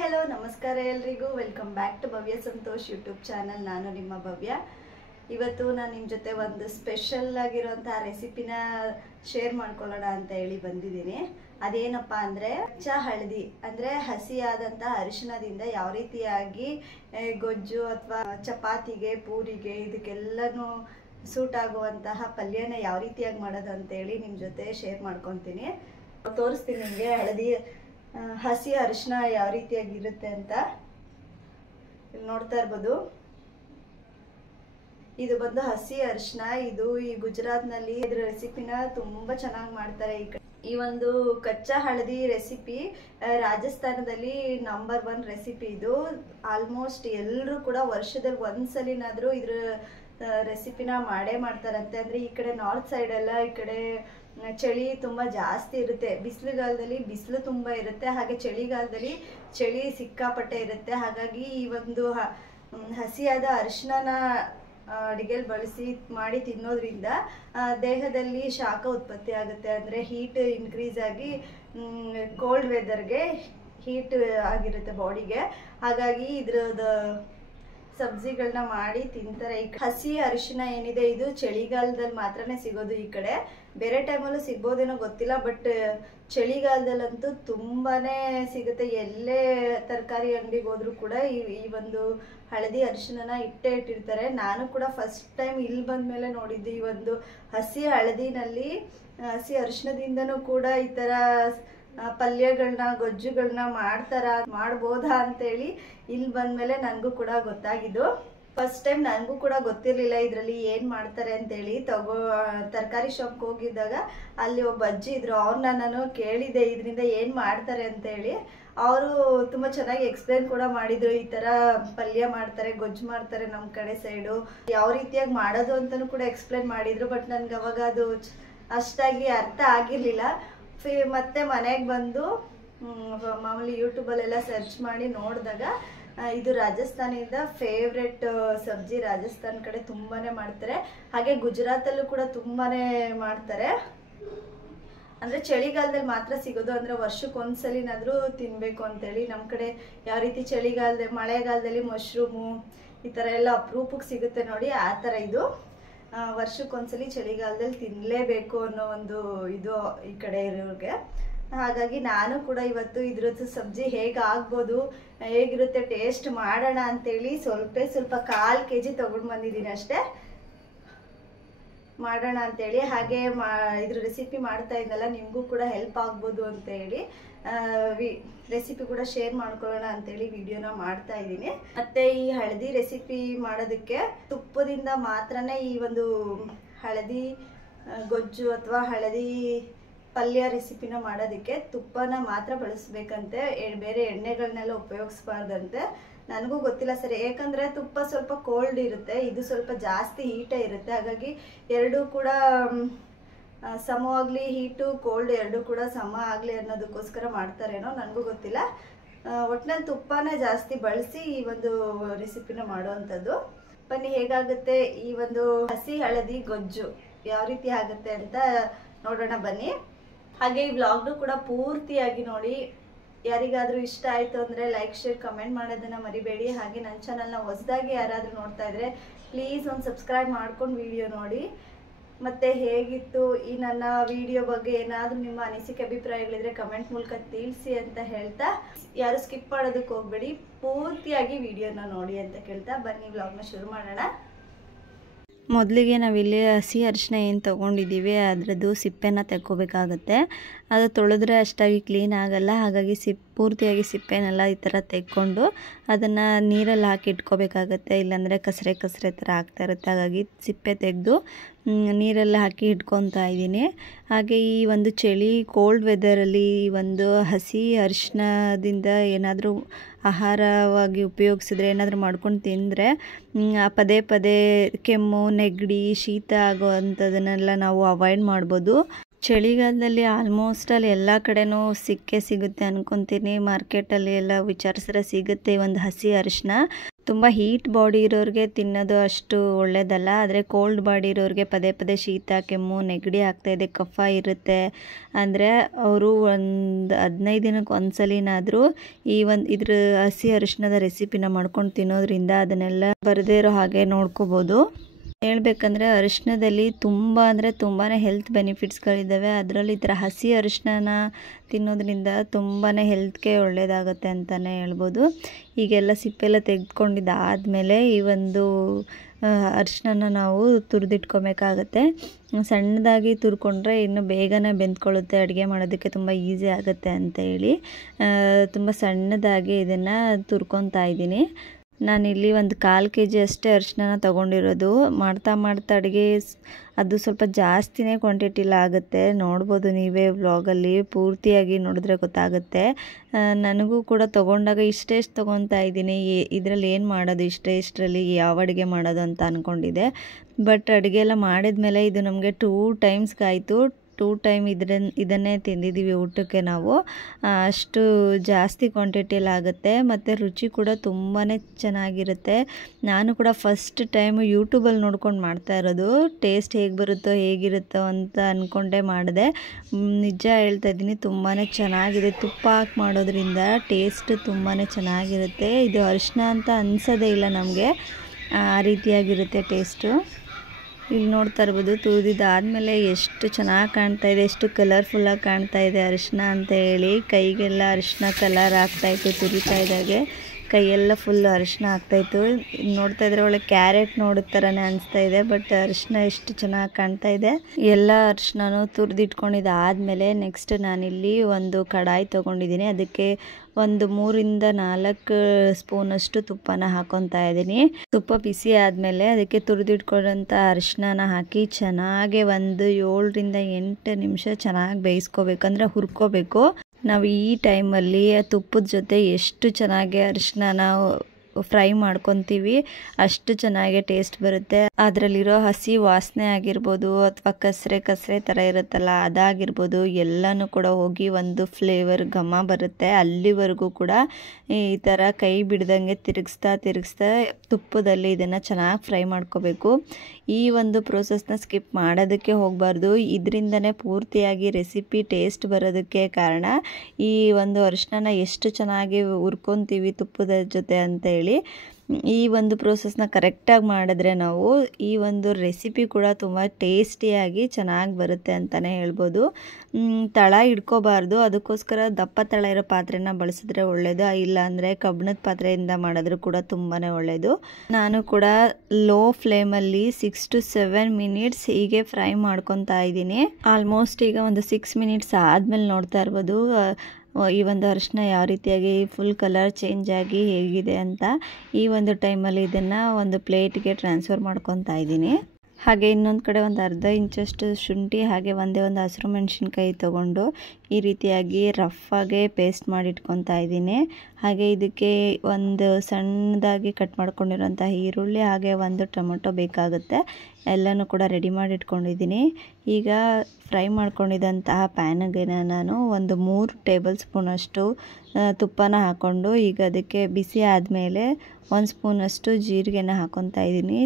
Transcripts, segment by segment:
Hello नमस्कार एल्रिगू welcome back to Bhavya Santosh YouTube channel ನಾನು ನಿಮ್ಮ ಭವ್ಯ ಇವತ್ತು ನಾನು ನಿಮ್ಮ ಜೊತೆ ಒಂದು ಸ್ಪೆಷಲ್ ಆಗಿರುವಂತ ರೆಸಿಪಿನ ಶೇರ್ ಮಾಡ್ಕೊಳ್ಳೋಣ ಅಂತ ಹೇಳಿ ಬಂದಿದ್ದೀನಿ ಅದೇನಪ್ಪ ಅಂದ್ರೆ ಕಚ್ಚಾ ಹಳದಿ ಅಂದ್ರೆ ಹಸಿಯಾದಂತ ಅರಿಶಿಣದಿಂದ ಯಾವ ರೀತಿಯಾಗಿ ಗೊಜ್ಜು ಅಥವಾ ಚಪಾತಿಗೆ ಪೂರಿಗೆ ಇದಕ್ಕೆಲ್ಲನೂ ಸೂಟ್ ಆಗುವಂತಹ ಪಲ್ಯನ ಯಾವ ರೀತಿಯಾಗಿ ಮಾಡೋದು ಅಂತ ಹೇಳಿ ನಿಮ್ಮ ಜೊತೆ ಶೇರ್ ಮಾಡ್ಕೊಂತೀನಿ ತೋರಿಸ್ತೀನಿ ನಿಮಗೆ ಹಳದಿ ಹಸಿ ಅರಿಶಿನ ಯಾವ ರೀತಿಯಾಗಿರುತ್ತೆ ಅಂತ ಇಲ್ಲಿ ನೋಡ್ತಾ ಇರಬಹುದು ಇದು ಬಂದು ಹಸಿ ಅರಿಶಿನ ಇದು ಈ ಗುಜರಾತ್ ನಲ್ಲಿ ಇದರ ರೆಸಿಪಿನ ತುಂಬಾ ಚೆನ್ನಾಗಿ ಮಾಡ್ತಾರೆ ಈ ಒಂದು ಕಚ್ಚಾ ಹಳದಿ ರೆಸಿಪಿ ರಾಜಸ್ಥಾನದಲ್ಲಿ ನಂಬರ್ 1 ರೆಸಿಪಿ ಇದು ಆಲ್ಮೋಸ್ಟ್ ಎಲ್ಲರೂ ಕೂಡ ವರ್ಷದಲ್ಲಿ ಒಂದ್ಸಲಿನಾದ್ರೂ ಇದ್ರ ರೆಸಿಪಿನ ಮಾಡೇ ಮಾಡ್ತಾರಂತೆ ಅಂದ್ರೆ ಈ ಕಡೆ ನಾರ್ತ್ ಸೈಡ್ ಎಲ್ಲ ಈ ಕಡೆ ಚಳಿ ತುಂಬಾ ಜಾಸ್ತಿ ಇರುತ್ತೆ ಬಿಸಿಲುಗಾಲದಲ್ಲಿ ಬಿಸಿಲು ತುಂಬಾ ಇರುತ್ತೆ ಹಾಗೆ ಚಳಿಗಾಲದಲ್ಲಿ ಚಳಿ ಸಿಕ್ಕಾಪಟ್ಟೆ ಇರುತ್ತೆ ಹಾಗಾಗಿ ಈ ಒಂದು ಹಸಿಯಾದ ಅರಿಶಿಣನ ಅಡಿಗೆಲ್ ಬಳಸಿ ಮಾಡಿ ತಿನ್ನೋದ್ರಿಂದ ದೇಹದಲ್ಲಿ ಶಾಖ ಉತ್ಪತ್ತಿ ಆಗುತ್ತೆ ಅಂದ್ರೆ ಹೀಟ್ ಇನ್ಕ್ರೀಸ್ ಆಗಿ ಕೋಲ್ಡ್ ವೆದರ್ಗೆ ಹೀಟ್ ಆಗಿರುತ್ತೆ ಬಾಡಿಗೆ ಹಾಗಾಗಿ ಇದ್ರದ ಸಬ್ಜಿಗಳನ್ನ ಮಾಡಿ ತಿಂತಾರೆ ಹಸಿ ಅರಿಶಿನ ಏನಿದೆ ಇದು ಚಳಿಗಾಲದಲ್ಲಿ ಮಾತ್ರನೇ ಸಿಗೋದು ಈ ಕಡೆ ಬೇರೆ ಟೈಮಲ್ಲೂ ಸಿಗ್ಬೋದೇನೋ ಗೊತ್ತಿಲ್ಲ ಬಟ್ ಚಳಿಗಾಲದಲ್ಲಂತೂ ತುಂಬಾನೇ ಸಿಗುತ್ತೆ ಎಲ್ಲೇ ತರಕಾರಿ ಅಂಗಡಿಗೆ ಹೋದ್ರು ಕೂಡ ಈ ಒಂದು ಹಳದಿ ಅರಿಶಿನ ಇಟ್ಟಿರ್ತಾರೆ ನಾನು ಕೂಡ ಫಸ್ಟ್ ಟೈಮ್ ಇಲ್ಲಿ ಬಂದ್ಮೇಲೆ ನೋಡಿದ್ದು ಈ ಒಂದು ಹಸಿ ಹಳದಿನಲ್ಲಿ ಹಸಿ ಅರಿಶಿನದಿಂದನೂ ಕೂಡ ಈ ತರ ಪಲ್ಯಗಳನ್ನ ಗೊಜ್ಜುಗಳನ್ನ ಮಾಡ್ಬೋದಾ ಅಂತೇಳಿ ಇಲ್ಲಿ ಬಂದ್ಮೇಲೆ ನನಗೂ ಕೂಡ ಗೊತ್ತಾಗಿದ್ದು ಫಸ್ಟ್ ಟೈಮ್ ನನಗೂ ಕೂಡ ಗೊತ್ತಿರಲಿಲ್ಲ ಇದರಲ್ಲಿ ಏನ್ ಮಾಡ್ತಾರೆ ಅಂತೇಳಿ ತರಕಾರಿ ಶಾಪ್ಗೆ ಹೋಗಿದ್ದಾಗ ಅಲ್ಲಿ ಒಬ್ಬ ಅಜ್ಜಿ ಇದ್ರು ಅವ್ರನ್ನ ನಾನು ಕೇಳಿದೆ ಇದರಿಂದ ಏನ್ ಮಾಡ್ತಾರೆ ಅಂತೇಳಿ ಅವರು ತುಂಬಾ ಚೆನ್ನಾಗಿ ಎಕ್ಸ್ಪ್ಲೇನ್ ಕೂಡ ಮಾಡಿದ್ರು ಈ ತರ ಪಲ್ಯ ಮಾಡ್ತಾರೆ ಗೊಜ್ಜು ಮಾಡ್ತಾರೆ ನಮ್ಮ ಕಡೆ ಸೈಡು ಯಾವ ರೀತಿಯಾಗಿ ಮಾಡೋದು ಅಂತಾನು ಕೂಡ ಎಕ್ಸ್ಪ್ಲೇನ್ ಮಾಡಿದ್ರು ಬಟ್ ನನ್ಗೆ ಅವಾಗ ಅದು ಅಷ್ಟಾಗಿ ಅರ್ಥ ಆಗಿರ್ಲಿಲ್ಲ ಮತ್ತೆ ಮನೆಗೆ ಬಂದು ಮಾಮೂಲಿ ಯೂಟ್ಯೂಬಲ್ಲೆಲ್ಲ ಸರ್ಚ್ ಮಾಡಿ ನೋಡಿದಾಗ ಇದು ರಾಜಸ್ಥಾನದ ಫೇವ್ರೆಟ್ ಸಬ್ಜಿ ರಾಜಸ್ಥಾನ್ ಕಡೆ ತುಂಬಾನೇ ಮಾಡ್ತಾರೆ ಹಾಗೆ ಗುಜರಾತಲ್ಲೂ ಕೂಡ ತುಂಬಾನೇ ಮಾಡ್ತಾರೆ ಅಂದ್ರೆ ಚಳಿಗಾಲದಲ್ಲಿ ಮಾತ್ರ ಸಿಗೋದು ಅಂದ್ರೆ ವರ್ಷಕ್ಕೊಂದ್ಸಲಿನಾದ್ರೂ ತಿನ್ಬೇಕು ಅಂತೇಳಿ ನಮ್ಮ ಕಡೆ ಯಾವ ರೀತಿ ಚಳಿಗಾಲದಲ್ಲಿ ಮಳೆಗಾಲದಲ್ಲಿ ಮಶ್ರೂಮು ಈ ತರ ಎಲ್ಲ ಅಪರೂಪಕ್ಕೆ ಸಿಗುತ್ತೆ ನೋಡಿ ಆ ತರ ಇದು ವರ್ಷಕ್ಕೊಂದ್ಸಲಿ ಚಳಿಗಾಲದಲ್ಲಿ ತಿನ್ಲೇಬೇಕು ಅನ್ನೋ ಒಂದು ಇದು ಈ ಕಡೆ ಇರೋರಿಗೆ ಹಾಗಾಗಿ ನಾನು ಕೂಡ ಇವತ್ತು ಇದ್ರದ್ದು ಸಬ್ಜಿ ಹೇಗಾಗ್ಬೋದು ಹೇಗಿರುತ್ತೆ ಟೇಸ್ಟ್ ಮಾಡೋಣ ಅಂತೇಳಿ ಸ್ವಲ್ಪ 1/4 kg ತಗೊಂಡು ಬಂದಿದ್ದೀನಿ ಅಷ್ಟೇ ಮಾಡೋಣ ಅಂತೇಳಿ ಹಾಗೆ ಇದ್ರ ರೆಸಿಪಿ ಮಾಡ್ತಾ ಇದ್ದಲ್ಲ ನಿಮಗೂ ಕೂಡ ಹೆಲ್ಪ್ ಆಗ್ಬೋದು ಅಂತ ಹೇಳಿ ರೆಸಿಪಿ ಕೂಡ ಶೇರ್ ಮಾಡ್ಕೊಳ್ಳೋಣ ಅಂತೇಳಿ ವಿಡಿಯೋನ ಮಾಡ್ತಾ ಇದ್ದೀನಿ ಮತ್ತೆ ಈ ಹಳದಿ ರೆಸಿಪಿ ಮಾಡೋದಕ್ಕೆ ತುಪ್ಪದಿಂದ ಮಾತ್ರನೇ ಈ ಒಂದು ಹಳದಿ ಗೊಜ್ಜು ಅಥವಾ ಹಳದಿ ಪಲ್ಯ ರೆಸಿಪಿನ ಮಾಡೋದಕ್ಕೆ ತುಪ್ಪನ ಮಾತ್ರ ಬಳಸಬೇಕಂತೆ ಬೇರೆ ಎಣ್ಣೆಗಳನ್ನೆಲ್ಲ ಉಪಯೋಗಿಸಬಾರ್ದಂತೆ ನನಗೂ ಗೊತ್ತಿಲ್ಲ ಸರಿ ಯಾಕಂದ್ರೆ ತುಪ್ಪ ಸ್ವಲ್ಪ ಕೋಲ್ಡ್ ಇರುತ್ತೆ ಇದು ಸ್ವಲ್ಪ ಜಾಸ್ತಿ ಹೀಟೇ ಇರುತ್ತೆ ಹಾಗಾಗಿ ಎರಡೂ ಕೂಡ ಸಮವಾಗ್ಲಿ ಹೀಟು ಕೋಲ್ಡ್ ಎರಡೂ ಕೂಡ ಸಮ ಆಗಲಿ ಅನ್ನೋದಕ್ಕೋಸ್ಕರ ಮಾಡ್ತಾರೇನೋ ನನಗೂ ಗೊತ್ತಿಲ್ಲ ಒಟ್ಟಿನಲ್ಲಿ ತುಪ್ಪನೇ ಜಾಸ್ತಿ ಬಳಸಿ ಈ ಒಂದು ರೆಸಿಪಿನ ಮಾಡುವಂಥದ್ದು ಬನ್ನಿ ಹೇಗಾಗುತ್ತೆ ಈ ಒಂದು ಹಸಿ ಹಳದಿ ಗೊಜ್ಜು ಯಾವ ರೀತಿ ಆಗುತ್ತೆ ಅಂತ ನೋಡೋಣ ಬನ್ನಿ ಹಾಗೆ ಈ ವ್ಲಾಗ್ನು ಕೂಡ ಪೂರ್ತಿಯಾಗಿ ನೋಡಿ ಯಾರಿಗಾದ್ರೂ ಇಷ್ಟ ಆಯ್ತು ಅಂದ್ರೆ ಲೈಕ್ ಶೇರ್ ಕಮೆಂಟ್ ಮಾಡೋದನ್ನ ಮರಿಬೇಡಿ ಹಾಗೆ ನನ್ನ ಚಾನಲ್ನ ಹೊಸದಾಗಿ ಯಾರಾದ್ರೂ ನೋಡ್ತಾ ಇದ್ರೆ ಪ್ಲೀಸ್ ಒಂದು ಸಬ್ಸ್ಕ್ರೈಬ್ ಮಾಡ್ಕೊಂಡು ವಿಡಿಯೋ ನೋಡಿ ಮತ್ತೆ ಹೇಗಿತ್ತು ಈ ನನ್ನ ವಿಡಿಯೋ ಬಗ್ಗೆ ಏನಾದ್ರೂ ನಿಮ್ಮ ಅನಿಸಿಕೆ ಅಭಿಪ್ರಾಯಗಳಿದ್ರೆ ಕಮೆಂಟ್ ಮೂಲಕ ತಿಳಿಸಿ ಅಂತ ಹೇಳ್ತಾ ಯಾರು ಸ್ಕಿಪ್ ಮಾಡೋದಕ್ಕೆ ಹೋಗ್ಬೇಡಿ ಪೂರ್ತಿಯಾಗಿ ವಿಡಿಯೋನ ನೋಡಿ ಅಂತ ಕೇಳ್ತಾ ಬನ್ನಿ ವ್ಲಾಗ್ನ ಶುರು ಮಾಡೋಣ ಮೊದಲಿಗೆ ನಾವಿಲ್ಲಿ ಹಸಿ ಅರಿಶಿನ ಏನು ತೊಗೊಂಡಿದ್ದೀವಿ ಅದರದ್ದು ಸಿಪ್ಪೆನ ತೆಕ್ಕೋಬೇಕಾಗತ್ತೆ ಅದು ತೊಳೆದ್ರೆ ಅಷ್ಟಾಗಿ ಕ್ಲೀನ್ ಆಗಲ್ಲ ಹಾಗಾಗಿ ಪೂರ್ತಿಯಾಗಿ ಸಿಪ್ಪೆನೆಲ್ಲ ಈ ಥರ ತೆಕ್ಕೊಂಡು ಅದನ್ನು ನೀರಲ್ಲಿ ಹಾಕಿ ಇಟ್ಕೋಬೇಕಾಗತ್ತೆ ಇಲ್ಲಾಂದರೆ ಕಸರೆ ಥರ ಆಗ್ತಾ ಇರುತ್ತೆ ಹಾಗಾಗಿ ಸಿಪ್ಪೆ ತೆಗೆದು ನೀರಲ್ಲಿ ಹಾಕಿ ಇಟ್ಕೊತಾ ಇದ್ದೀನಿ ಹಾಗೆ ಈ ಒಂದು ಚಳಿ ಕೋಲ್ಡ್ ವೆದರಲ್ಲಿ ಒಂದು ಹಸಿ ಅರಿಶಿನದಿಂದ ಏನಾದರೂ ಆಹಾರವಾಗಿ ಉಪಯೋಗಿಸಿದ್ರೆ ಏನಾದರೂ ಮಾಡ್ಕೊಂಡು ತಿಂದರೆ ಪದೇ ಪದೇ ಕೆಮ್ಮು ನೆಗಡಿ ಶೀತ ಆಗುವಂಥದನ್ನೆಲ್ಲ ನಾವು ಅವಾಯ್ಡ್ ಮಾಡ್ಬೋದು ಚಳಿಗಾಲದಲ್ಲಿ ಆಲ್ಮೋಸ್ಟ್ ಅಲ್ಲಿ ಎಲ್ಲ ಕಡೆನೂ ಸಿಗುತ್ತೆ ಅನ್ಕೊತೀನಿ ಮಾರ್ಕೆಟಲ್ಲಿ ಎಲ್ಲ ವಿಚಾರಿಸಿದ್ರೆ ಸಿಗುತ್ತೆ ಒಂದು ಹಸಿ ಅರಿಶಿನ ತುಂಬ ಹೀಟ್ ಬಾಡಿ ಇರೋರಿಗೆ ತಿನ್ನೋದು ಅಷ್ಟು ಒಳ್ಳೆಯದಲ್ಲ. ಆದರೆ ಕೋಲ್ಡ್ ಬಾಡಿ ಇರೋರಿಗೆ ಪದೇ ಪದೇ ಶೀತ, ಕೆಮ್ಮು, ನೆಗಡಿ ಆಗ್ತಾಯಿದೆ, ಕಫ ಇರುತ್ತೆ ಅಂದರೆ ಅವರು ಒಂದು 15 ದಿನಕ್ಕೆ ಒಂದ್ಸಲಿನಾದರೂ ಇದ್ರ ಹಸಿ ಅರಿಶಿಣದ ರೆಸಿಪಿನ ಮಾಡ್ಕೊಂಡು ತಿನ್ನೋದ್ರಿಂದ ಅದನ್ನೆಲ್ಲ ಬರದೇ ಇರೋ ಹಾಗೆ ನೋಡ್ಕೋಬೋದು. ಹೇಳ್ಬೇಕಂದ್ರೆ ಅರಿಶಿಣದಲ್ಲಿ ತುಂಬ ಅಂದರೆ ತುಂಬಾ ಹೆಲ್ತ್ ಬೆನಿಫಿಟ್ಸ್ಗಳಿದ್ದಾವೆ. ಅದರಲ್ಲಿ ಈ ಥರ ಹಸಿ ಅರಿಶಿಣನ ತಿನ್ನೋದ್ರಿಂದ ತುಂಬಾ ಹೆಲ್ತ್ಗೆ ಒಳ್ಳೆಯದಾಗುತ್ತೆ ಅಂತಲೇ ಹೇಳ್ಬೋದು. ಈಗೆಲ್ಲ ಸಿಪ್ಪೆಲ್ಲ ತೆಗೆದುಕೊಂಡಿದ್ದಾದಮೇಲೆ ಈ ಒಂದು ಅರಿಶಿಣನ ನಾವು ತುರಿದಿಟ್ಕೊಬೇಕಾಗತ್ತೆ. ಸಣ್ಣದಾಗಿ ತುರ್ಕೊಂಡ್ರೆ ಇನ್ನು ಬೇಗನೆ ಬೆಂದ್ಕೊಳ್ಳುತ್ತೆ, ಅಡುಗೆ ಮಾಡೋದಕ್ಕೆ ತುಂಬ ಈಸಿ ಆಗುತ್ತೆ ಅಂತ ಹೇಳಿ ತುಂಬ ಸಣ್ಣದಾಗಿ ಇದನ್ನು ತುರ್ಕೊತಾ ಇದ್ದೀನಿ. ನಾನಿಲ್ಲಿ ಒಂದು 1/4 kg ಅಷ್ಟೇ ಅರಿಶಿಣನ ತೊಗೊಂಡಿರೋದು. ಮಾಡ್ತಾ ಅಡುಗೆ ಅದು ಸ್ವಲ್ಪ ಜಾಸ್ತಿನೇ ಕ್ವಾಂಟಿಟಿಲಿ ಆಗುತ್ತೆ. ನೋಡ್ಬೋದು ನೀವೇ ವ್ಲಾಗಲ್ಲಿ ಪೂರ್ತಿಯಾಗಿ ನೋಡಿದ್ರೆ ಗೊತ್ತಾಗುತ್ತೆ. ನನಗೂ ಕೂಡ ತೊಗೊಂಡಾಗ ಇಷ್ಟೆಷ್ಟು ತೊಗೊತಾ ಇದ್ದೀನಿ, ಇದರಲ್ಲಿ ಏನು ಮಾಡೋದು, ಇಷ್ಟರಲ್ಲಿ ಯಾವ ಅಡುಗೆ ಮಾಡೋದು ಅಂತ ಅಂದ್ಕೊಂಡಿದ್ದೆ. ಬಟ್ ಅಡುಗೆ ಎಲ್ಲ ಮಾಡಿದ್ಮೇಲೆ ಇದು ನಮಗೆ 2 ಟೈಮ್ಸ್ಗಾಯಿತು. 2 ಟೈಮ್ ಇದನ್ನೇ ತಿಂದಿದ್ದೀವಿ ಊಟಕ್ಕೆ ನಾವು. ಅಷ್ಟು ಜಾಸ್ತಿ ಕ್ವಾಂಟಿಟಿಯಲ್ಲಿ ಆಗುತ್ತೆ ಮತ್ತು ರುಚಿ ಕೂಡ ತುಂಬಾ ಚೆನ್ನಾಗಿರುತ್ತೆ. ನಾನು ಕೂಡ ಫಸ್ಟ್ ಟೈಮ್ ಯೂಟ್ಯೂಬಲ್ಲಿ ನೋಡ್ಕೊಂಡು ಮಾಡ್ತಾ ಇರೋದು. ಟೇಸ್ಟ್ ಹೇಗೆ ಬರುತ್ತೋ ಹೇಗಿರುತ್ತೋ ಅಂತ ಅಂದ್ಕೊಂಡೇ ಮಾಡಿದೆ. ನಿಜ ಹೇಳ್ತಾ ಇದ್ದೀನಿ, ತುಂಬಾ ಚೆನ್ನಾಗಿದೆ. ತುಪ್ಪ ಹಾಕಿ ಮಾಡೋದ್ರಿಂದ ಟೇಸ್ಟ್ ತುಂಬಾ ಚೆನ್ನಾಗಿರುತ್ತೆ. ಇದು ಅರಿಶಿಣ ಅಂತ ಅನಿಸೋದೇ ಇಲ್ಲ ನಮಗೆ, ಆ ರೀತಿಯಾಗಿರುತ್ತೆ ಟೇಸ್ಟು. ಇಲ್ಲಿ ನೋಡ್ತಾ ಇರ್ಬೋದು ತುರಿದಿದ್ದಾದಮೇಲೆ ಎಷ್ಟು ಚೆನ್ನಾಗಿ ಕಾಣ್ತಾ ಇದೆ, ಎಷ್ಟು ಕಲರ್ಫುಲ್ಲಾಗಿ ಕಾಣ್ತಾ ಇದೆ ಅರಿಶಿಣ ಅಂತ ಹೇಳಿ. ಕೈಗೆಲ್ಲ ಅರಿಶಿಣ ಕಲರ್ ಆಗ್ತಾಯಿತ್ತು ತುರಿತಾ ಇದ್ದಾಗೆ, ಕೈಯೆಲ್ಲ ಫುಲ್ ಅರಿಶಿಣ ಆಗ್ತಾಯಿತ್ತು. ನೋಡ್ತಾ ಇದ್ರೆ ಒಳ್ಳೆ ಕ್ಯಾರೆಟ್ ನೋಡಿದ ಥರನೇ ಅನಿಸ್ತಾ ಇದೆ. ಬಟ್ ಅರಿಶಿಣ ಎಷ್ಟು ಚೆನ್ನಾಗಿ ಕಾಣ್ತಾ ಇದೆ. ಎಲ್ಲ ಅರಿಶಿಣನೂ ತುರಿದಿಟ್ಕೊಂಡಿದ್ದಾದಮೇಲೆ ನೆಕ್ಸ್ಟ್ ನಾನಿಲ್ಲಿ ಒಂದು ಕಡಾಯಿ ತೊಗೊಂಡಿದ್ದೀನಿ. ಅದಕ್ಕೆ ಒಂದು 3-4 ಸ್ಪೂನಷ್ಟು ತುಪ್ಪನ ಹಾಕೊತಾ ಇದ್ದೀನಿ. ತುಪ್ಪ ಬಿಸಿ ಆದಮೇಲೆ ಅದಕ್ಕೆ ತುರಿದಿಟ್ಕೊಂಡಂಥ ಅರಿಶಿಣನ ಹಾಕಿ ಚೆನ್ನಾಗಿ ಒಂದು 7-8 ನಿಮಿಷ ಚೆನ್ನಾಗಿ ಬೇಯಿಸ್ಕೋಬೇಕು, ಅಂದರೆ ಹುರ್ಕೋಬೇಕು. ನಾವು ಈ ಟೈಮಲ್ಲಿ ತುಪ್ಪದ ಜೊತೆ ಎಷ್ಟು ಚೆನ್ನಾಗಿ ಅರಿಶಿಣನ ಫ್ರೈ ಮಾಡ್ಕೊತೀವಿ ಅಷ್ಟು ಚೆನ್ನಾಗಿ ಟೇಸ್ಟ್ ಬರುತ್ತೆ. ಅದರಲ್ಲಿರೋ ಹಸಿ ವಾಸನೆ ಆಗಿರ್ಬೋದು ಅಥವಾ ಕಸರೆ ಥರ ಇರುತ್ತಲ್ಲ ಅದಾಗಿರ್ಬೋದು, ಎಲ್ಲನೂ ಕೂಡ ಹೋಗಿ ಒಂದು ಫ್ಲೇವರ್ ಘಮ ಬರುತ್ತೆ. ಅಲ್ಲಿವರೆಗೂ ಕೂಡ ಈ ಥರ ಕೈ ಬಿಡ್ದಂಗೆ ತಿರುಗಿಸ್ತಾ ತುಪ್ಪದಲ್ಲಿ ಇದನ್ನು ಚೆನ್ನಾಗಿ ಫ್ರೈ ಮಾಡ್ಕೋಬೇಕು. ಈ ಒಂದು ಪ್ರೋಸೆಸ್ನ ಸ್ಕಿಪ್ ಮಾಡೋದಕ್ಕೆ ಹೋಗಬಾರ್ದು. ಇದರಿಂದನೇ ಪೂರ್ತಿಯಾಗಿ ರೆಸಿಪಿ ಟೇಸ್ಟ್ ಬರೋದಕ್ಕೆ ಕಾರಣ. ಈ ಒಂದು ಅರಿಶಿಣನ ಎಷ್ಟು ಚೆನ್ನಾಗಿ ಹುರ್ಕೊತೀವಿ ತುಪ್ಪದ ಜೊತೆ ಅಂತ ಹೇಳಿ, ಈ ಒಂದು ಪ್ರೋಸೆಸ್ನ ಕರೆಕ್ಟಾಗಿ ಮಾಡಿದ್ರೆ ನಾವು ಈ ಒಂದು ರೆಸಿಪಿ ಕೂಡ ತುಂಬ ಟೇಸ್ಟಿಯಾಗಿ ಚೆನ್ನಾಗಿ ಬರುತ್ತೆ ಅಂತಲೇ ಹೇಳ್ಬೋದು. ತಳ ಹಿಡ್ಕೋಬಾರ್ದು, ಅದಕ್ಕೋಸ್ಕರ ದಪ್ಪ ತಳ ಇರೋ ಪಾತ್ರೆನ ಬಳಸಿದ್ರೆ ಒಳ್ಳೆಯದು. ಇಲ್ಲಾಂದರೆ ಕಬ್ಬಿಣದ ಪಾತ್ರೆಯಿಂದ ಮಾಡಿದ್ರೂ ಕೂಡ ತುಂಬಾ ಒಳ್ಳೆಯದು. ನಾನು ಕೂಡ ಲೋ ಫ್ಲೇಮಲ್ಲಿ 6 to 7 ಮಿನಿಟ್ಸ್ ಹೀಗೆ ಫ್ರೈ ಮಾಡ್ಕೊತಾ ಇದ್ದೀನಿ. ಆಲ್ಮೋಸ್ಟ್ ಈಗ ಒಂದು 6 ಮಿನಿಟ್ಸ್ ಆದಮೇಲೆ ನೋಡ್ತಾ ಇರ್ಬೋದು ಈ ಒಂದು ಅರಿಶಿಣ ಯಾವ ರೀತಿಯಾಗಿ ಫುಲ್ ಕಲರ್ ಚೇಂಜ್ ಆಗಿ ಹೇಗಿದೆ ಅಂತ. ಈ ಒಂದು ಟೈಮಲ್ಲಿ ಇದನ್ನು ಒಂದು ಪ್ಲೇಟ್ಗೆ ಟ್ರಾನ್ಸ್ಫರ್ ಮಾಡ್ಕೊತಾ ಇದ್ದೀನಿ. ಹಾಗೆ ಇನ್ನೊಂದು ಕಡೆ ಒಂದು ಅರ್ಧ ಇಂಚಷ್ಟು ಶುಂಠಿ ಹಾಗೆ ಒಂದೇ ಒಂದು ಹಸಿರು ಮೆಣಸಿನ್ಕಾಯಿ ತೊಗೊಂಡು ಈ ರೀತಿಯಾಗಿ ರಫಾಗೆ ಪೇಸ್ಟ್ ಮಾಡಿ ಇಟ್ಕೊತಾ ಇದ್ದೀನಿ. ಹಾಗೆ ಇದಕ್ಕೆ ಒಂದು ಸಣ್ಣದಾಗಿ ಕಟ್ ಮಾಡ್ಕೊಂಡಿರೋಂಥ ಈರುಳ್ಳಿ ಹಾಗೆ ಒಂದು ಟೊಮೊಟೊ ಬೇಕಾಗುತ್ತೆ. ಎಲ್ಲನೂ ಕೂಡ ರೆಡಿ ಮಾಡಿ ಇಟ್ಕೊಂಡಿದ್ದೀನಿ. ಈಗ ಫ್ರೈ ಮಾಡ್ಕೊಂಡಿದ್ದಂತಹ ಪ್ಯಾನಿಗೆ ನಾನು ಒಂದು 3 ಟೇಬಲ್ ಸ್ಪೂನಷ್ಟು ತುಪ್ಪನ ಹಾಕ್ಕೊಂಡು ಈಗ ಅದಕ್ಕೆ ಬಿಸಿ ಆದಮೇಲೆ 1 ಸ್ಪೂನಷ್ಟು ಜೀರಿಗೆನ ಹಾಕ್ಕೊತಾ ಇದ್ದೀನಿ.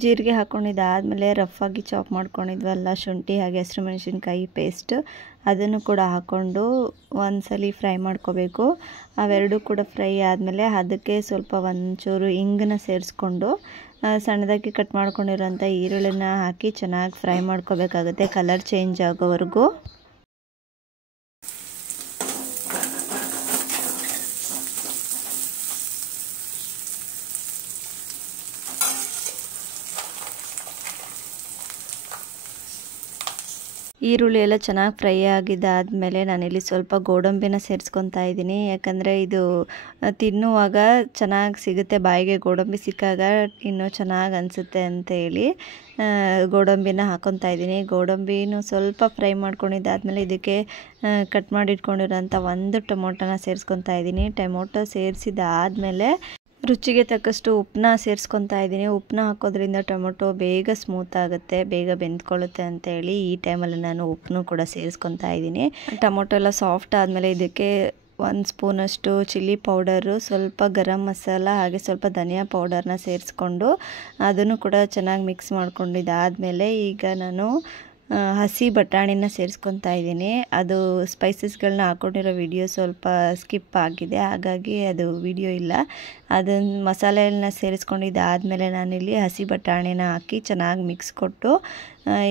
ಜೀರಿಗೆ ಹಾಕ್ಕೊಂಡಿದ್ದಾದಮೇಲೆ ರಫಾಗಿ ಚಾಪ್ ಮಾಡ್ಕೊಂಡಿದ್ವಲ್ಲ ಶುಂಠಿ ಹಾಗೆ ಹಸಿರು ಮೆಣಸಿನ್ಕಾಯಿ ಪೇಸ್ಟ್, ಅದನ್ನು ಕೂಡ ಹಾಕ್ಕೊಂಡು ಒಂದ್ಸಲಿ ಫ್ರೈ ಮಾಡ್ಕೋಬೇಕು. ಅವೆರಡೂ ಕೂಡ ಫ್ರೈ ಆದಮೇಲೆ ಅದಕ್ಕೆ ಸ್ವಲ್ಪ ಒಂಚೂರು ಇಂಗನ್ನ ಸೇರಿಸ್ಕೊಂಡು ಸಣ್ಣದಾಗಿ ಕಟ್ ಮಾಡ್ಕೊಂಡಿರೋಂಥ ಈರುಳ್ಳಿನ ಹಾಕಿ ಚೆನ್ನಾಗಿ ಫ್ರೈ ಮಾಡ್ಕೋಬೇಕಾಗುತ್ತೆ ಕಲರ್ ಚೇಂಜ್ ಆಗೋವರೆಗೂ. ಈರುಳ್ಳಿ ಎಲ್ಲ ಚೆನ್ನಾಗಿ ಫ್ರೈ ಆಗಿದ್ದಾದಮೇಲೆ ನಾನಿಲ್ಲಿ ಸ್ವಲ್ಪ ಗೋಡಂಬಿನ ಸೇರಿಸ್ಕೊತಾ ಇದ್ದೀನಿ. ಯಾಕಂದರೆ ಇದು ತಿನ್ನುವಾಗ ಚೆನ್ನಾಗಿ ಸಿಗುತ್ತೆ, ಬಾಯಿಗೆ ಗೋಡಂಬಿ ಸಿಕ್ಕಾಗ ಇನ್ನೂ ಚೆನ್ನಾಗಿ ಅನಿಸುತ್ತೆ ಅಂತೇಳಿ ಗೋಡಂಬಿನ ಹಾಕ್ಕೊತಾ ಇದ್ದೀನಿ. ಗೋಡಂಬಿನೂ ಸ್ವಲ್ಪ ಫ್ರೈ ಮಾಡ್ಕೊಂಡಿದ್ದಾದಮೇಲೆ ಇದಕ್ಕೆ ಕಟ್ ಮಾಡಿ ಇಟ್ಕೊಂಡಿರೋಂಥ ಒಂದು ಟೊಮೊಟೊನ ಸೇರಿಸ್ಕೊತಾ ಇದ್ದೀನಿ. ಟೊಮೊಟೊ ಸೇರಿಸಿದಾದಮೇಲೆ ರುಚಿಗೆ ತಕ್ಕಷ್ಟು ಉಪ್ಪನ್ನ ಸೇರಿಸ್ಕೊತಾ ಇದ್ದೀನಿ. ಉಪ್ಪನ್ನ ಹಾಕೋದ್ರಿಂದ ಟೊಮೊಟೊ ಬೇಗ ಸ್ಮೂತ್ ಆಗುತ್ತೆ, ಬೇಗ ಬೆಂದ್ಕೊಳ್ಳುತ್ತೆ ಅಂತೇಳಿ ಈ ಟೈಮಲ್ಲಿ ನಾನು ಉಪ್ಪನ್ನು ಕೂಡ ಸೇರಿಸ್ಕೊತಾ ಇದ್ದೀನಿ. ಟೊಮೊಟೊ ಎಲ್ಲ ಸಾಫ್ಟ್ ಆದಮೇಲೆ ಇದಕ್ಕೆ 1 ಸ್ಪೂನಷ್ಟು ಚಿಲ್ಲಿ ಪೌಡರು, ಸ್ವಲ್ಪ ಗರಂ ಮಸಾಲ ಹಾಗೆ ಸ್ವಲ್ಪ ಧನಿಯಾ ಪೌಡರ್ನ ಸೇರಿಸ್ಕೊಂಡು ಅದನ್ನು ಕೂಡ ಚೆನ್ನಾಗಿ ಮಿಕ್ಸ್ ಮಾಡ್ಕೊಂಡಿದ್ದಾದಮೇಲೆ ಈಗ ನಾನು ಹಸಿ ಬಟಾಣಿನ ಸೇರಿಸ್ಕೊತಾ ಇದ್ದೀನಿ. ಅದು ಸ್ಪೈಸಸ್ಗಳನ್ನ ಹಾಕ್ಕೊಂಡಿರೋ ವಿಡಿಯೋ ಸ್ವಲ್ಪ ಸ್ಕಿಪ್ ಆಗಿದೆ, ಹಾಗಾಗಿ ಅದು ವಿಡಿಯೋ ಇಲ್ಲ. ಅದನ್ನು ಮಸಾಲೆಗಳನ್ನ ಸೇರಿಸ್ಕೊಂಡಿದ್ದಾದಮೇಲೆ ನಾನಿಲ್ಲಿ ಹಸಿ ಬಟಾಣಿನ ಹಾಕಿ ಚೆನ್ನಾಗಿ ಮಿಕ್ಸ್ ಕೊಟ್ಟು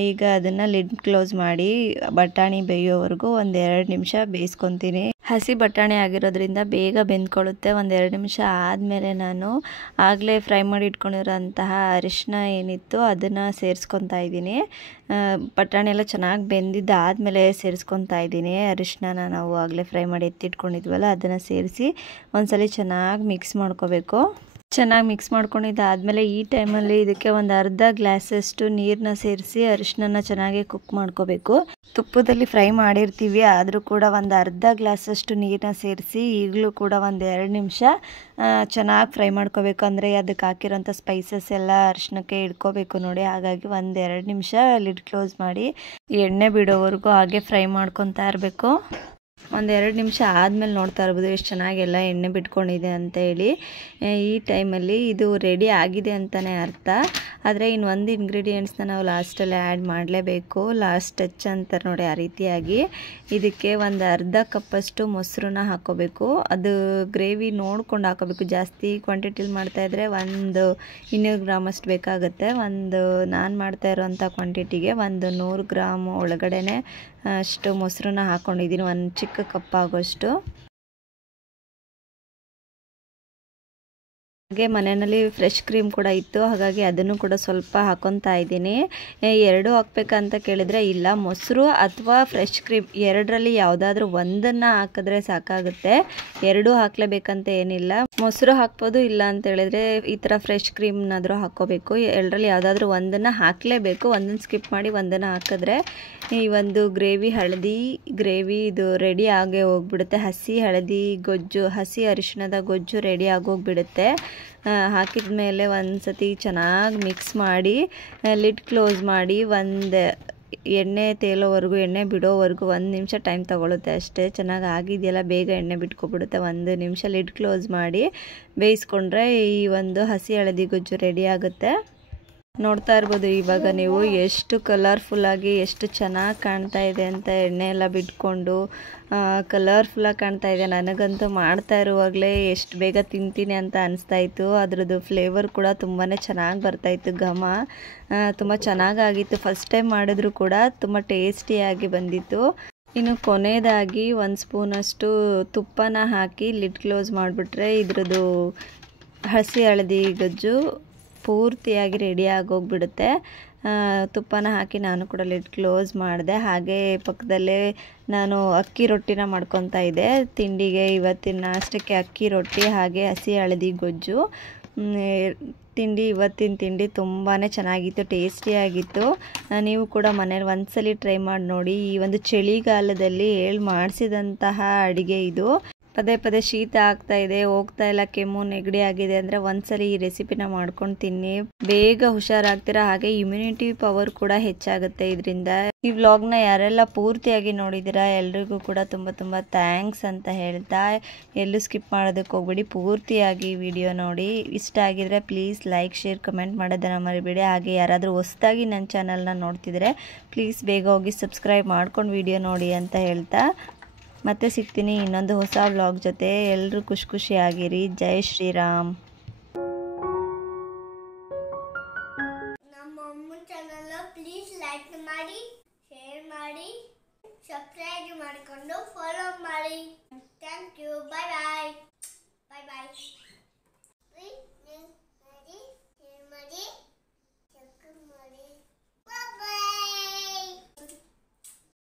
ಈಗ ಅದನ್ನು ಲಿಡ್ ಕ್ಲೋಸ್ ಮಾಡಿ ಬಟಾಣಿ ಬೇಯೋವರೆಗೂ 1-2 ನಿಮಿಷ ಬೇಯಿಸ್ಕೊತೀನಿ. ಹಸಿ ಬಟಾಣಿ ಆಗಿರೋದ್ರಿಂದ ಬೇಗ ಬೆಂದ್ಕೊಳ್ಳುತ್ತೆ. 1-2 ನಿಮಿಷ ಆದಮೇಲೆ ನಾನು ಆಗಲೇ ಫ್ರೈ ಮಾಡಿ ಇಟ್ಕೊಂಡಿರೋಂತಹ ಅರಿಶಿನ ಏನಿತ್ತು ಅದನ್ನು ಸೇರಿಸ್ಕೊತಾ ಇದ್ದೀನಿ. ಬಟಾಣಿ ಎಲ್ಲ ಚೆನ್ನಾಗಿ ಬೆಂದಿದ್ದಾದಮೇಲೆ ಸೇರಿಸ್ಕೊತಾ ಇದ್ದೀನಿ. ಅರಿಶಿನ ನಾವು ಆಗಲೇ ಫ್ರೈ ಮಾಡಿ ಎತ್ತಿಟ್ಕೊಂಡಿದ್ವಲ್ಲ ಅದನ್ನು ಸೇರಿಸಿ ಒಂದ್ಸಲ ಚೆನ್ನಾಗಿ ಮಿಕ್ಸ್ ಮಾಡ್ಕೋಬೇಕು. ಚೆನ್ನಾಗಿ ಮಿಕ್ಸ್ ಮಾಡ್ಕೊಂಡಿದ್ದಾದಮೇಲೆ ಈ ಟೈಮಲ್ಲಿ ಇದಕ್ಕೆ 1/2 ಗ್ಲಾಸಷ್ಟು ನೀರನ್ನ ಸೇರಿಸಿ ಅರಿಶಿನ ಚೆನ್ನಾಗಿ ಕುಕ್ ಮಾಡ್ಕೋಬೇಕು. ತುಪ್ಪದಲ್ಲಿ ಫ್ರೈ ಮಾಡಿರ್ತೀವಿ, ಆದರೂ ಕೂಡ 1/2 ಗ್ಲಾಸಷ್ಟು ನೀರನ್ನ ಸೇರಿಸಿ ಈಗಲೂ ಕೂಡ 1-2 ನಿಮಿಷ ಚೆನ್ನಾಗಿ ಫ್ರೈ ಮಾಡ್ಕೋಬೇಕು. ಅಂದರೆ ಅದಕ್ಕೆ ಹಾಕಿರೋಂಥ ಸ್ಪೈಸಸ್ ಎಲ್ಲ ಅರಿಶಿನಕ್ಕೆ ಇಟ್ಕೋಬೇಕು ನೋಡಿ. ಹಾಗಾಗಿ 1-2 ನಿಮಿಷ ಲಿಡ್ ಕ್ಲೋಸ್ ಮಾಡಿ ಎಣ್ಣೆ ಬಿಡೋವರೆಗೂ ಹಾಗೆ ಫ್ರೈ ಮಾಡ್ಕೊತಾ ಇರಬೇಕು. 1-2 ನಿಮಿಷ ಆದಮೇಲೆ ನೋಡ್ತಾ ಇರ್ಬೋದು ಎಷ್ಟು ಚೆನ್ನಾಗಿ ಎಲ್ಲ ಎಣ್ಣೆ ಬಿಟ್ಕೊಂಡಿದೆ ಅಂತ ಹೇಳಿ. ಈ ಟೈಮಲ್ಲಿ ಇದು ರೆಡಿ ಆಗಿದೆ ಅಂತಲೇ ಅರ್ಥ. ಆದರೆ ಇನ್ನೊಂದು ಇಂಗ್ರೀಡಿಯೆಂಟ್ಸ್ನ ನಾವು ಲಾಸ್ಟಲ್ಲಿ ಆ್ಯಡ್ ಮಾಡಲೇಬೇಕು. ಲಾಸ್ಟ್ ಟಚ್ ಅಂತಾರೆ ನೋಡಿ, ಆ ರೀತಿಯಾಗಿ ಇದಕ್ಕೆ 1/2 ಕಪ್ಪಷ್ಟು ಮೊಸರನ್ನ ಹಾಕ್ಕೋಬೇಕು. ಅದು ಗ್ರೇವಿ ನೋಡ್ಕೊಂಡು ಹಾಕೋಬೇಕು. ಜಾಸ್ತಿ ಕ್ವಾಂಟಿಟಿಲಿ ಮಾಡ್ತಾಯಿದ್ರೆ 200 ಗ್ರಾಮಷ್ಟು ಬೇಕಾಗುತ್ತೆ. ನಾನು ಮಾಡ್ತಾ ಇರೋವಂಥ ಕ್ವಾಂಟಿಟಿಗೆ 100 ಗ್ರಾಮ್ ಒಳಗಡೆ ಅಷ್ಟು ಮೊಸರನ್ನ ಹಾಕ್ಕೊಂಡಿದ್ದೀನಿ, 1 ಚಿಕ್ಕ ಕಪ್ ಆಗೋಷ್ಟು. ಹಾಗೆ ಮನೆಯಲ್ಲಿ ಫ್ರೆಶ್ ಕ್ರೀಮ್ ಕೂಡ ಇತ್ತು, ಹಾಗಾಗಿ ಅದನ್ನು ಕೂಡ ಸ್ವಲ್ಪ ಹಾಕೊತಾ ಇದ್ದೀನಿ. 2 ಹಾಕ್ಬೇಕಂತ ಕೇಳಿದರೆ ಇಲ್ಲ, ಮೊಸರು ಅಥವಾ ಫ್ರೆಶ್ ಕ್ರೀಮ್ ಎರಡರಲ್ಲಿ ಯಾವುದಾದ್ರೂ ಒಂದನ್ನು ಹಾಕಿದ್ರೆ ಸಾಕಾಗುತ್ತೆ. 2 ಹಾಕಲೇಬೇಕಂತ ಏನಿಲ್ಲ. ಮೊಸರು ಹಾಕ್ಬೋದು, ಇಲ್ಲ ಅಂತ ಹೇಳಿದ್ರೆ ಈ ಥರ ಫ್ರೆಶ್ ಕ್ರೀಮ್ನಾದರೂ ಹಾಕ್ಕೋಬೇಕು. ಎರಡರಲ್ಲಿ ಯಾವುದಾದ್ರೂ ಒಂದನ್ನು ಹಾಕಲೇಬೇಕು. ಒಂದನ್ನು ಸ್ಕಿಪ್ ಮಾಡಿ ಒಂದನ್ನು ಹಾಕಿದ್ರೆ ಈ ಒಂದು ಗ್ರೇವಿ ಇದು ರೆಡಿ ಆಗೇ ಹೋಗ್ಬಿಡುತ್ತೆ. ಹಸಿ ಹಳದಿ ಗೊಜ್ಜು, ಹಸಿ ಅರಿಶಿಣದ ಗೊಜ್ಜು ರೆಡಿ ಆಗೋಗ್ಬಿಡುತ್ತೆ. ಹಾಕಿದ ಮೇಲೆ ಒಂದು ಸತಿ ಚೆನ್ನಾಗಿ ಮಿಕ್ಸ್ ಮಾಡಿ ಲಿಡ್ ಕ್ಲೋಸ್ ಮಾಡಿ ಎಣ್ಣೆ ತೇಲೋವರೆಗೂ, ಎಣ್ಣೆ ಬಿಡೋವರೆಗೂ 1 ನಿಮಿಷ ಟೈಮ್ ತೊಗೊಳುತ್ತೆ ಅಷ್ಟೇ. ಚೆನ್ನಾಗಿ ಆಗಿದೆಯಲ್ಲ, ಬೇಗ ಎಣ್ಣೆ ಬಿಟ್ಕೊಬಿಡುತ್ತೆ. 1 ನಿಮಿಷ ಲಿಡ್ ಕ್ಲೋಸ್ ಮಾಡಿ ಬೇಯಿಸ್ಕೊಂಡ್ರೆ ಈ ಒಂದು ಹಸಿ ಹಳದಿ ಗೊಜ್ಜು ರೆಡಿ ಆಗುತ್ತೆ. ನೋಡ್ತಾ ಇರ್ಬೋದು ಇವಾಗ ನೀವು ಎಷ್ಟು ಕಲರ್ಫುಲ್ಲಾಗಿ ಎಷ್ಟು ಚೆನ್ನಾಗಿ ಕಾಣ್ತಾ ಇದೆ ಅಂತ. ಎಣ್ಣೆ ಎಲ್ಲ ಬಿಟ್ಕೊಂಡು ಕಲರ್ಫುಲ್ಲಾಗಿ ಕಾಣ್ತಾ ಇದೆ. ನನಗಂತೂ ಮಾಡ್ತಾ ಇರುವಾಗಲೇ ಎಷ್ಟು ಬೇಗ ತಿಂತೀನಿ ಅಂತ ಅನಿಸ್ತಾಯಿತ್ತು. ಅದ್ರದ್ದು ಫ್ಲೇವರ್ ಕೂಡ ತುಂಬಾ ಚೆನ್ನಾಗಿ ಬರ್ತಾಯಿತ್ತು, ಘಮ ತುಂಬ ಚೆನ್ನಾಗಾಗಿತ್ತು. ಫಸ್ಟ್ ಟೈಮ್ ಮಾಡಿದ್ರು ಕೂಡ ತುಂಬ ಟೇಸ್ಟಿಯಾಗಿ ಬಂದಿತ್ತು. ಇನ್ನು ಕೊನೆಯದಾಗಿ 1 ಸ್ಪೂನಷ್ಟು ತುಪ್ಪನ ಹಾಕಿ ಲಿಡ್ ಕ್ಲೋಸ್ ಮಾಡಿಬಿಟ್ರೆ ಇದ್ರದ್ದು ಹಸಿ ಹಳದಿ ಗೊಜ್ಜು ಪೂರ್ತಿಯಾಗಿ ರೆಡಿ ಆಗೋಗ್ಬಿಡುತ್ತೆ. ತುಪ್ಪನ ಹಾಕಿ ನಾನು ಕೂಡ ಲಿಡ್ ಕ್ಲೋಸ್ ಮಾಡಿದೆ. ಹಾಗೆ ಪಕ್ಕದಲ್ಲೇ ನಾನು ಅಕ್ಕಿ ರೊಟ್ಟಿನ ಮಾಡ್ಕೊತಾ ಇದ್ದೆ ತಿಂಡಿಗೆ. ಇವತ್ತಿನ ನಾಷ್ಟಕ್ಕೆ ಅಕ್ಕಿ ರೊಟ್ಟಿ ಹಾಗೆ ಹಸಿ ಹಳದಿ ಗೊಜ್ಜು ಇವತ್ತಿನ ತಿಂಡಿ ತುಂಬಾ ಚೆನ್ನಾಗಿತ್ತು, ಟೇಸ್ಟಿಯಾಗಿತ್ತು. ನೀವು ಕೂಡ ಮನೇಲಿ ಒಂದ್ಸಲಿ ಟ್ರೈ ಮಾಡಿ ನೋಡಿ. ಈ ಒಂದು ಚಳಿಗಾಲದಲ್ಲಿ ಮಾಡಿಸಿದಂತಹ ಅಡುಗೆ ಇದು. ಪದೇ ಶೀತ ಆಗ್ತಾ ಇದೆ, ಹೋಗ್ತಾ ಇಲ್ಲ, ಕೆಮ್ಮು ನೆಗಡಿ ಆಗಿದೆ ಅಂದರೆ ಒಂದ್ಸಲಿ ಈ ರೆಸಿಪಿನ ಮಾಡ್ಕೊಂಡು ತಿನ್ನಿ, ಬೇಗ ಹುಷಾರಾಗ್ತೀರಾ. ಹಾಗೆ ಇಮ್ಯುನಿಟಿ ಪವರ್ ಕೂಡ ಹೆಚ್ಚಾಗುತ್ತೆ ಇದರಿಂದ. ಈ ವ್ಲಾಗ್ನ ಯಾರೆಲ್ಲ ಪೂರ್ತಿಯಾಗಿ ನೋಡಿದ್ದೀರಾ ಎಲ್ರಿಗೂ ಕೂಡ ತುಂಬ ಥ್ಯಾಂಕ್ಸ್ ಅಂತ ಹೇಳ್ತಾ, ಎಲ್ಲೂ ಸ್ಕಿಪ್ ಮಾಡೋದಕ್ಕೆ ಹೋಗ್ಬೇಡಿ, ಪೂರ್ತಿಯಾಗಿ ವಿಡಿಯೋ ನೋಡಿ. ಇಷ್ಟ ಆಗಿದ್ರೆ ಪ್ಲೀಸ್ ಲೈಕ್, ಶೇರ್, ಕಮೆಂಟ್ ಮಾಡೋದನ್ನು ಮರಿಬೇಡಿ. ಹಾಗೆ ಯಾರಾದರೂ ಹೊಸದಾಗಿ ನನ್ನ ಚಾನಲ್ನ ನೋಡ್ತಿದ್ರೆ ಪ್ಲೀಸ್ ಬೇಗ ಹೋಗಿ ಸಬ್ಸ್ಕ್ರೈಬ್ ಮಾಡ್ಕೊಂಡು ವಿಡಿಯೋ ನೋಡಿ ಅಂತ ಹೇಳ್ತಾ ಮತ್ತೆ ಸಿಗ್ತೀನಿ ಇನ್ನೊಂದು ಹೊಸ ವ್ಲಾಗ್ ಜೊತೆ. ಎಲ್ಲರೂ ಖುಷಿಯಾಗಿರಿ. ಜೈ ಶ್ರೀರಾಮ್. ನಮ್ಮ ಚಾನಲ್ ಪ್ಲೀಸ್ ಲೈಕ್ ಮಾಡಿ, ಶೇರ್ ಮಾಡಿ, ಸಬ್ಸ್ಕ್ರೈಬ್ ಮಾಡಿಕೊಂಡು ಫಾಲೋ ಮಾಡಿ. Thank you. Bye bye.